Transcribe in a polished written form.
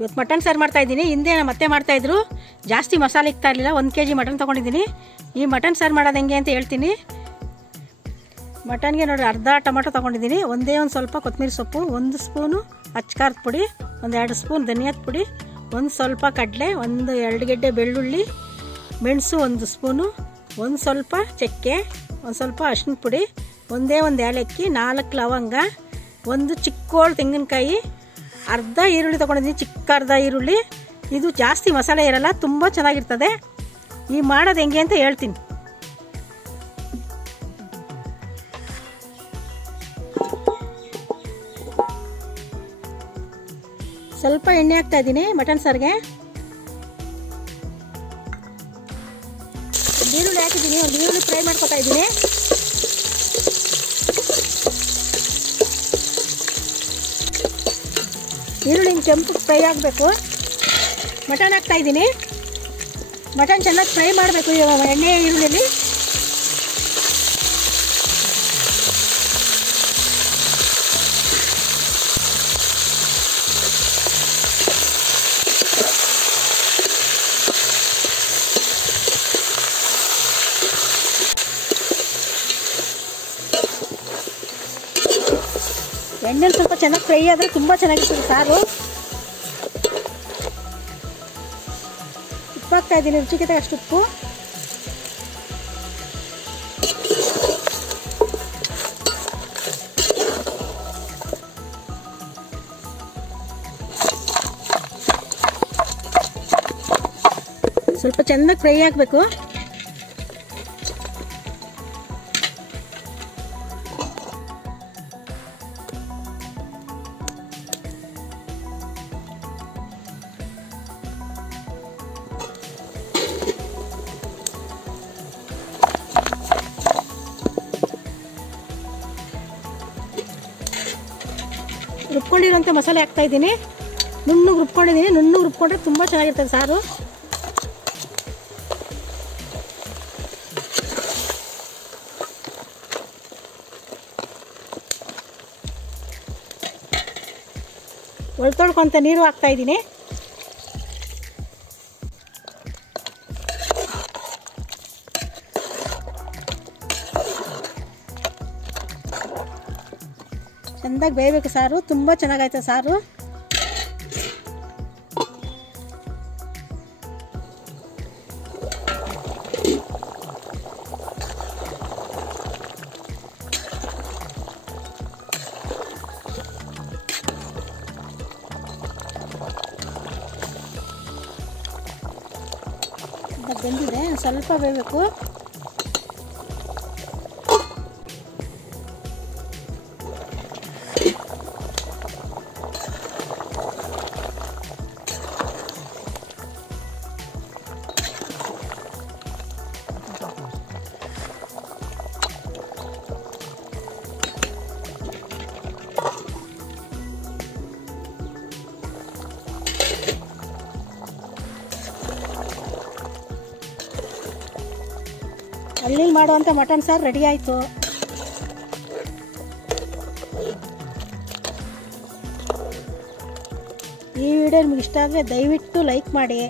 ಇವತ್ತು ಮಟನ್ ಸಾರು ಮಾಡ್ತಾಯಿದ್ದೀನಿ. ಹಿಂದೆ ನಮ್ಮ ಅತ್ತೆ ಮಾಡ್ತಾಯಿದ್ರು, ಜಾಸ್ತಿ ಮಸಾಲೆ ಇಕ್ತಾ ಇರಲಿಲ್ಲ. 1 kg ಮಟನ್ ತೊಗೊಂಡಿದ್ದೀನಿ. ಈ ಮಟನ್ ಸಾರು ಮಾಡೋದು ಹೆಂಗೆ ಅಂತ ಹೇಳ್ತೀನಿ. ಮಟನ್ಗೆ ನೋಡಿ ಅರ್ಧ ಟೊಮಟೊ ತೊಗೊಂಡಿದ್ದೀನಿ. ಒಂದೇ ಒಂದು ಸ್ವಲ್ಪ ಕೊತ್ತಂಬರಿ ಸೊಪ್ಪು, 1 ಸ್ಪೂನು ಅಚ್ಕಾರದ ಪುಡಿ, 2 ಸ್ಪೂನ್ ಧನಿಯಾದ ಪುಡಿ, ಒಂದು ಸ್ವಲ್ಪ ಕಡಲೆ, 2 ಗೆಡ್ಡೆ ಬೆಳ್ಳುಳ್ಳಿ, ಮೆಣಸು 1 ಸ್ಪೂನು, ಒಂದು ಸ್ವಲ್ಪ ಚಕ್ಕೆ, ಒಂದು ಸ್ವಲ್ಪ ಅರಿಶಿನ ಪುಡಿ, ಒಂದೇ ಒಂದು ಏಲಕ್ಕಿ, 4 ಲವಂಗ, ಒಂದು ಚಿಕ್ಕೋಳು ತೆಂಗಿನಕಾಯಿ, ಅರ್ಧ ಈರುಳ್ಳಿ ತೊಗೊಂಡಿದ್ದೀನಿ, ಚಿಕ್ಕ ಅರ್ಧ ಈರುಳ್ಳಿ. ಇದು ಜಾಸ್ತಿ ಮಸಾಲೆ ಇರಲ್ಲ, ತುಂಬ ಚೆನ್ನಾಗಿರ್ತದೆ. ಈ ಮಾಡೋದು ಹೆಂಗೆ ಅಂತ ಹೇಳ್ತೀನಿ. ಸ್ವಲ್ಪ ಎಣ್ಣೆ ಹಾಕ್ತಾ ಇದ್ದೀನಿ ಮಟನ್ ಸಾರಿಗೆ. ಈರುಳ್ಳಿ ಹಾಕಿದ್ದೀನಿ, ಒಂದು ಈರುಳ್ಳಿ ಫ್ರೈ ಮಾಡ್ಕೊತಾ ಇದ್ದೀನಿ. ಈರುಳ್ಳಿ ಕೆಂಪು ಫ್ರೈ ಆಗಬೇಕು. ಮಟನ್ ಹಾಕ್ತಾ ಇದ್ದೀನಿ. ಮಟನ್ ಚೆನ್ನಾಗಿ ಫ್ರೈ ಮಾಡಬೇಕು ಎಣ್ಣೆ ಈರುಳ್ಳಿಲಿ. ಎಣ್ಣೆಲಿ ಸ್ವಲ್ಪ ಚೆನ್ನಾಗಿ ಫ್ರೈ ಆದರೆ ತುಂಬ ಚೆನ್ನಾಗಿರ್ತದೆ ಸಾರು. ಉಪ್ಪು ಹಾಕ್ತಾ ಇದ್ದೀನಿ, ರುಚಿಗೆ ತಕ್ಕಷ್ಟು ಉಪ್ಪು. ಸ್ವಲ್ಪ ಚೆನ್ನಾಗಿ ಫ್ರೈ ಆಗಬೇಕು. ರುಬ್ಕೊಂಡಿರೋಂಥ ಮಸಾಲೆ ಹಾಕ್ತಾ ಇದ್ದೀನಿ. ನುಣ್ಣಗೆ ರುಬ್ಕೊಂಡಿದ್ದೀನಿ. ನುಣ್ಣಗೆ ರುಬ್ಕೊಂಡ್ರೆ ತುಂಬ ಚೆನ್ನಾಗಿರ್ತದೆ ಸಾರು. ಒಳ್ತೊಳ್ಕೊಂತ ನೀರು ಹಾಕ್ತಾ ಇದ್ದೀನಿ. ಚೆಂದಾಗಿ ಬೇಯಬೇಕು ಸಾರು. ತುಂಬ ಚೆನ್ನಾಗೈತೆ ಸಾರು. ಬೆಂದಿದೆ, ಸ್ವಲ್ಪ ಬೇಯಬೇಕು. ಹಳ್ಳಿ ಮಾಡುವಂಥ ಮಟನ್ ಸಾರು ರೆಡಿ ಆಯಿತು. ಈ ವಿಡಿಯೋ ನಿಮಗೆ ಇಷ್ಟ ಆದರೆ ದಯವಿಟ್ಟು ಲೈಕ್ ಮಾಡಿ.